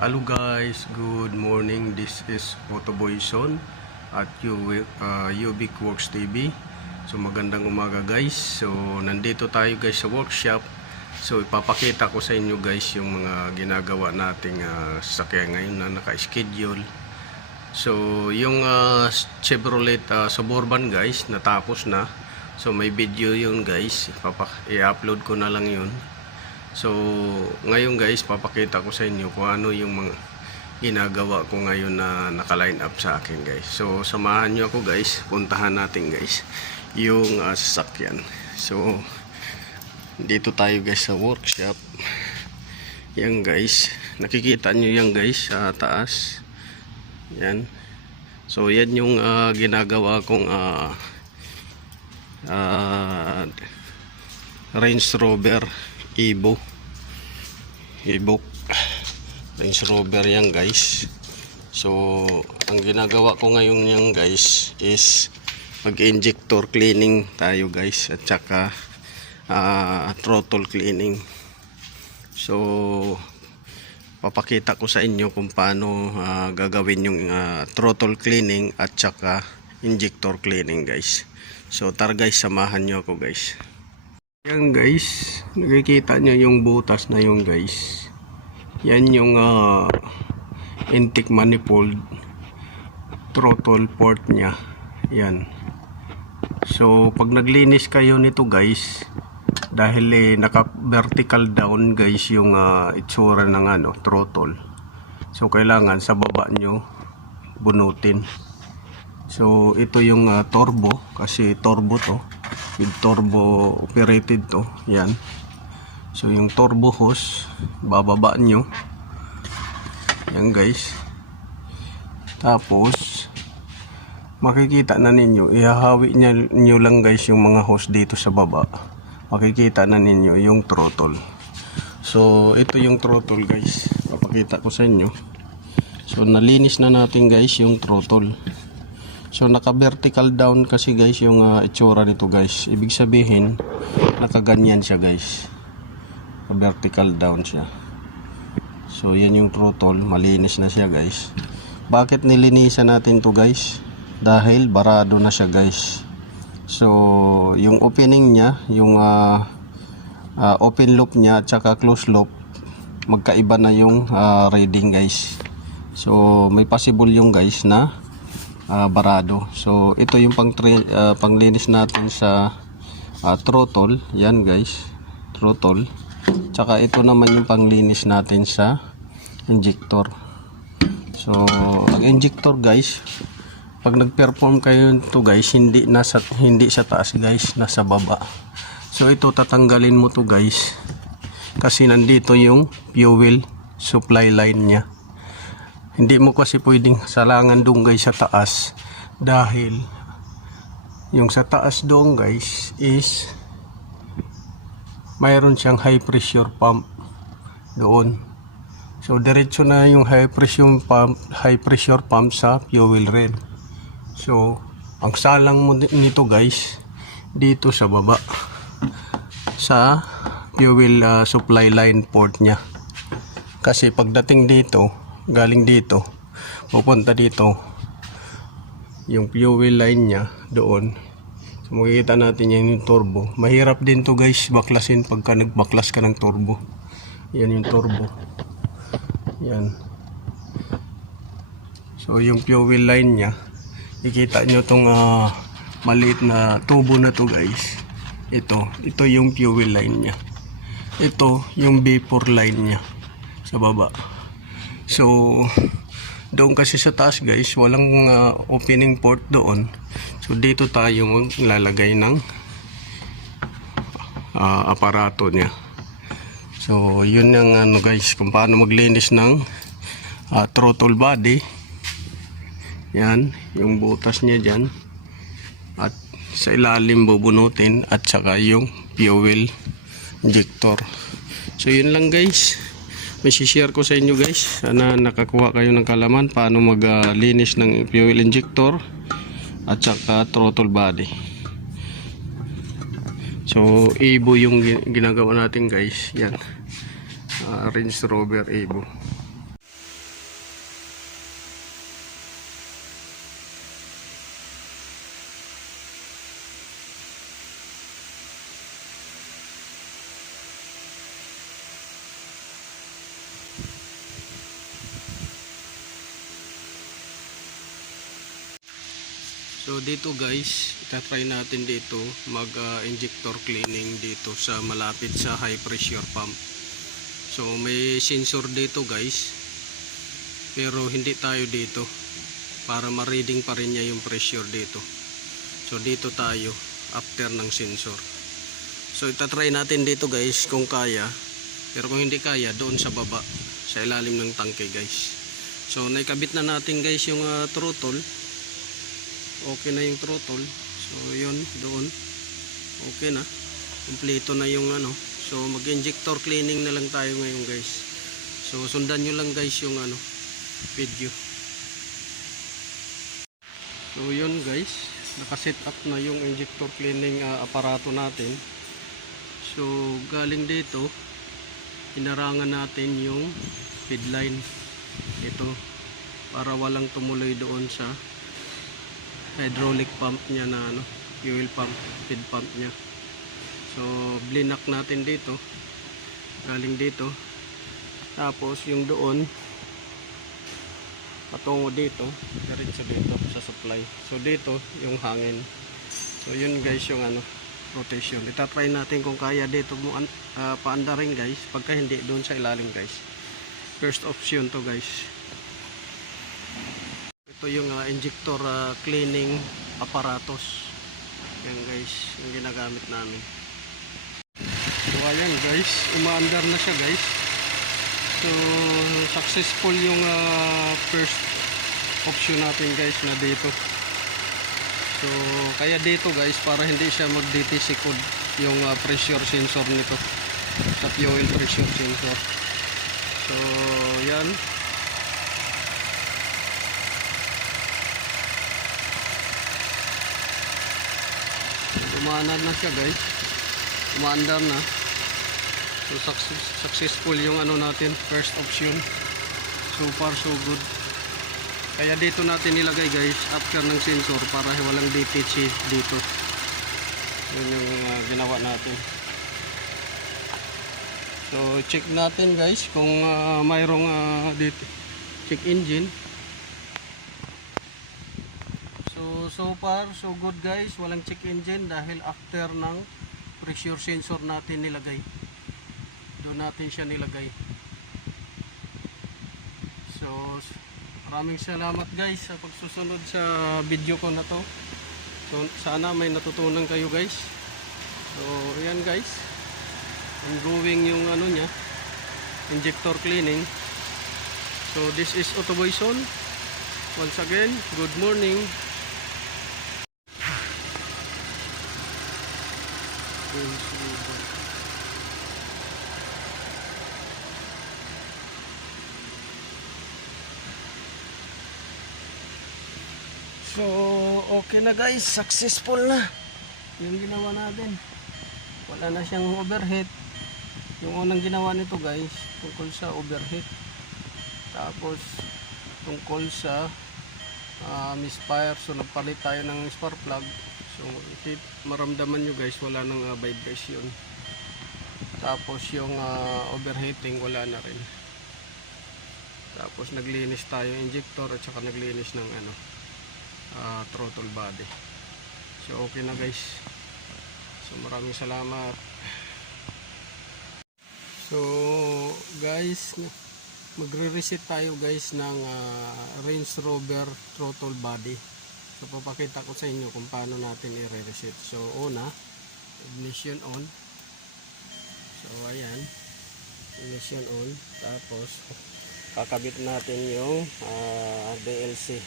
Hello guys, good morning. This is Photoboy Son at Ubic Works TV. So magandang umaga guys. So nandito tayo guys sa workshop. So ipapakita ko sa inyo guys yung mga ginagawa nating sasakyan ngayon na naka-schedule. So yung Chevrolet Suburban guys natapos na. So may video yun guys. I-upload ko na lang yun. So ngayon guys papakita ko sa inyo kung ano yung mga ginagawa ko ngayon na naka-line up sa akin guys. So samahan nyo ako guys, puntahan natin guys yung sasakyan. So dito tayo guys sa workshop. Yan guys, nakikita nyo yan guys sa taas. Yan. So yan yung ginagawa kong Range Rover Evo Range Rover yan guys. So ang ginagawa ko ngayon yan guys is mag-injector cleaning tayo guys at saka throttle cleaning. So papakita ko sa inyo kung paano gagawin yung throttle cleaning at saka injector cleaning guys. So tara guys, samahan nyo ako guys. Yan guys, nakikita nyo yung butas na yung guys. Yan yung intake manifold throttle port nya. Yan. So pag naglinis kayo nito guys, dahil naka vertical down guys yung itsura ng throttle. So kailangan sa baba nyo bunutin. So ito yung turbo, kasi turbo to, with turbo operated to. Yan. So yung turbo hose bababa nyo. Yan guys. Tapos makikita na ninyo, ihahawi nyo lang guys yung mga hose dito sa baba. Makikita na ninyo yung throttle. So ito yung throttle guys, papakita ko sa inyo. So nalinis na natin guys yung throttle. So naka vertical down kasi guys yung itsura nito guys. Ibig sabihin nakaganyan siya guys, vertical down siya. So yan yung throttle, malinis na siya guys. Bakit nilinisan natin to guys? Dahil barado na siya guys. So yung opening nya, yung open loop nya at saka close loop, magkaiba na yung reading guys. So may possible yung guys na barado. So ito yung panglinis natin sa throttle. Yan guys, throttle. Tsaka ito naman yung panglinis natin sa injector. So ang injector guys, pag nag-perform kayo nito guys, hindi sa taas guys, nasa baba. So ito tatanggalin mo to guys, kasi nandito yung fuel supply line nya. Hindi mo kasi pwedeng salangan doon guys sa taas, dahil yung sa taas doon guys is mayroon siyang high pressure pump doon. So diretso na yung high pressure pump sa fuel rail. So ang salang mo nito guys dito sa baba sa fuel supply line port nya. Kasi pagdating dito, galing dito pupunta dito yung fuel line nya doon. So makikita natin yan yung turbo. Mahirap din to guys baklasin pagka nagbaklas ka ng turbo. Yan yung turbo. Yan. So yung fuel line nya, ikita nyo tong maliit na tubo na to guys. Ito yung fuel line nya. Ito yung vapor line nya sa baba. So doon kasi sa taas guys, walang opening port doon. So dito tayo maglalagay ng aparato nya. So yun yung guys, kung paano maglinis ng throttle body. Yan yung butas nya dyan, at sa ilalim bubunutin, at saka yung fuel injector. So yun lang guys, may share ko sa inyo guys. Sana nakakuha kayo ng kalaman paano maglinis ng fuel injector at saka throttle body. So Evo yung ginagawa natin guys. Yan, Range Rover Evo. So dito guys, itatry natin dito mag injector cleaning dito sa malapit sa high pressure pump. So may sensor dito guys, pero hindi tayo dito para ma-reading pa rin niya yung pressure dito. So dito tayo after ng sensor. So itatry natin dito guys kung kaya, pero kung hindi kaya doon sa baba sa ilalim ng tangke guys. So naikabit na natin guys yung throttle. Okay na yung throttle. So yun doon. Okay na. Kompleto na yung ano. So mag-injector cleaning na lang tayo ngayon guys. So sundan nyo lang guys yung ano video. So yun guys, nakaset up na yung injector cleaning aparato natin. So galing dito, inarangan natin yung feed line ito para walang tumuloy doon sa hydraulic pump niya na ano, fuel pump, feed pump niya. So blinak natin dito, galing dito, tapos yung doon patungo dito, diretso dito sa supply. So dito yung hangin. So yun guys yung ano, rotation. Itatry natin kung kaya dito mo paandarin guys, pagka hindi doon sa ilalim guys. First option to guys. Ito yung injector cleaning apparatus. Yan guys, yung ginagamit namin. So ayan guys, umaandar na siya guys. So successful yung first option natin guys na dito. So kaya dito guys, para hindi siya magditisikod yung pressure sensor nito sa fuel pressure sensor. So yan. Umaandar na siya guys, umaandar na. So successful yung ano natin, first option. So far so good. Kaya dito natin nilagay guys after ng sensor para walang DTC dito. Yun yung ginawa natin. So check natin guys kung mayroong dito check engine. So far so good guys, walang check engine dahil after ng pressure sensor natin nilagay. Doon natin siya nilagay. So maraming salamat guys sa pagsusunod sa video ko na to. So sana may natutunan kayo guys. So ayan guys, ongoing yung ano niya, injector cleaning. So this is Otoboy Son. Once again, good morning. So okay na guys, successful na yung ginawa natin. Wala na siyang overheat. Yung unang ginawa nito guys tungkol sa overheat, tapos tungkol sa misfire. So nagpalit tayo ng spark plug. So maramdaman nyo guys, wala nang vibration. Tapos yung overheating wala na rin. Tapos naglinis tayo injector at saka naglinis ng ano, throttle body. So okay na guys. So maraming salamat. So guys, magre-reset tayo guys ng Range Rover throttle body. So papakita ko sa inyo kung paano natin i-reset. So una, ignition on. So ayan, ignition on. Tapos kakabit natin yung DLC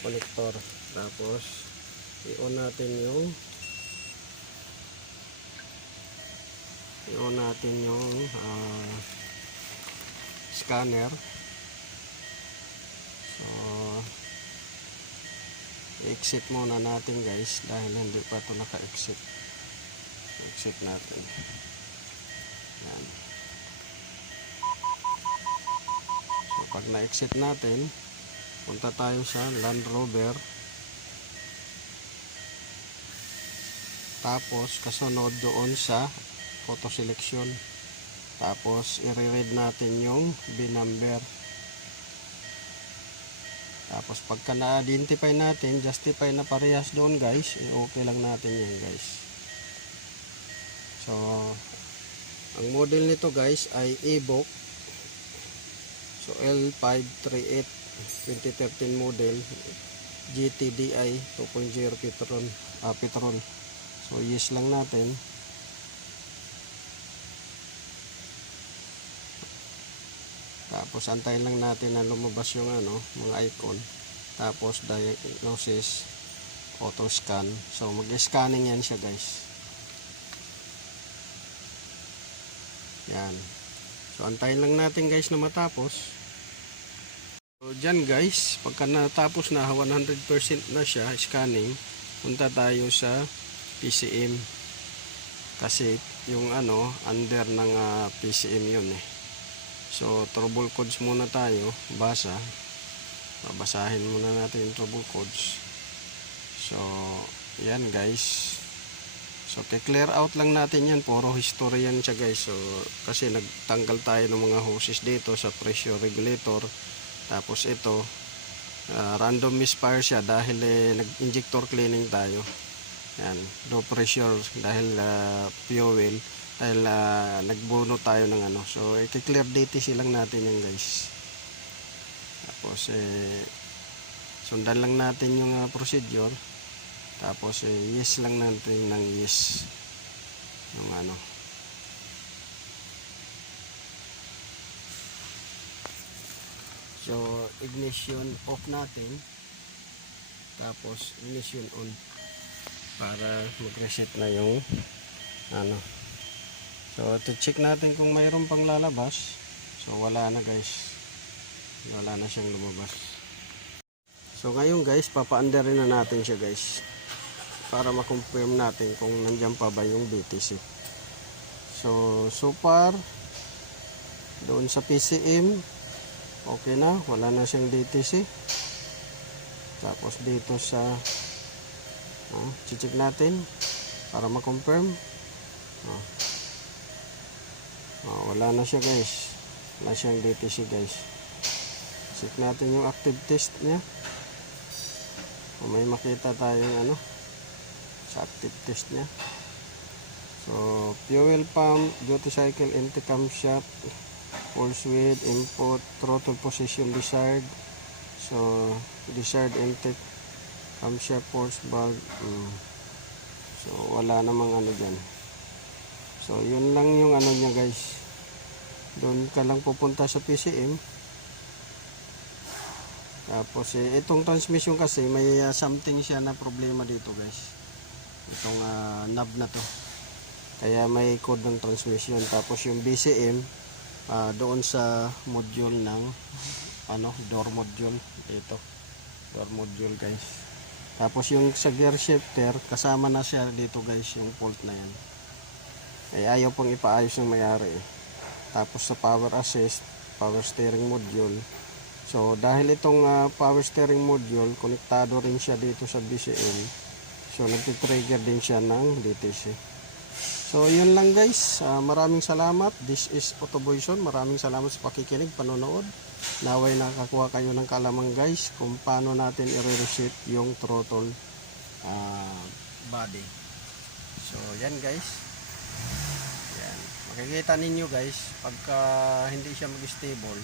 connector. Tapos i-on natin yung scanner. So i-exit muna natin guys dahil hindi pa ito naka-exit. Exit natin. Yan. So pag na-exit natin, punta tayo sa Land Rover. Tapos kasunod doon sa photo selection. Tapos i-read natin yung B number. Tapos pagka na-identify natin, justify na parehas doon guys, okay lang natin yan guys. So ang model nito guys ay Evoque. So L538 2013 model, GTDI 2.0 petrol. So yes lang natin. Tapos antayin lang natin na lumabas yung mga icon. Tapos diagnosis, auto scan. So mag-scanning yan siya guys. Yan. So antayin lang natin guys na matapos. So dyan guys, pagka natapos na 100% na siya scanning, punta tayo sa PCM. Kasi yung under ng PCM yun eh. So trouble codes muna tayo, babasahin muna natin yung trouble codes. So yan guys, so clear out lang natin yan, puro history yan siya guys. So kasi nagtanggal tayo ng mga hoses dito sa pressure regulator. Tapos ito random misfire siya dahil nag-injector cleaning tayo. Yan, low pressure dahil fuel, dahil nagbuno tayo ng so i-clear DTC lang natin yan guys. Tapos sundan lang natin yung procedure. Tapos yes lang natin ng yes yung so ignition off natin, tapos ignition on para mag-reset na yung so to-check natin kung mayroon pang lalabas. So wala na guys, wala na siyang lumabas. So ngayon guys, papa-underin na natin siya guys para ma-confirm natin kung nandiyan pa ba yung BTC. So far doon sa PCM okay na, wala na siyang DTC. Tapos dito sa check natin para ma-confirm. Wala na siya guys, wala siyang DTC guys. Check natin yung active test niya, kung may makita tayong sa active test niya. So fuel pump, duty cycle, empty camshaft, pulse width, input, throttle position desired. So desired intake, camshaft, pulse valve. So wala namang dyan. So yun lang yung niya guys. Doon ka lang pupunta sa PCM. Tapos itong transmission kasi may something siya na problema dito guys. Itong knob na to, kaya may code ng transmission. Tapos yung BCM doon sa module ng door module, ito door module guys. Tapos yung sa gear shifter kasama na siya dito guys, yung fault na yan ayaw pang ipaayos ng may-ari Tapos sa power assist, power steering module. So dahil itong power steering module konektado rin siya dito sa BCM, so nagtitrigger din siya ng DTC. So yun lang guys, maraming salamat. This is Autoboyson. Maraming salamat sa pakikinig, panonood. Naway nakakuha kayo ng kalamang guys kung paano natin i-reset yung throttle body. So yan guys, yan. Makikita ninyo guys, pagka hindi siya mag-stable,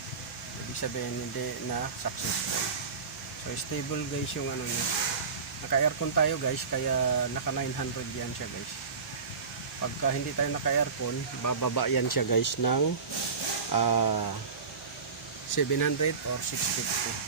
ibig sabihin hindi na successful. So stable guys yung ano niya. Naka-aircon tayo guys, kaya naka 900 yan siya guys. Pagka hindi tayo naka-aircon, bababa yan siya guys ng 700 or 650.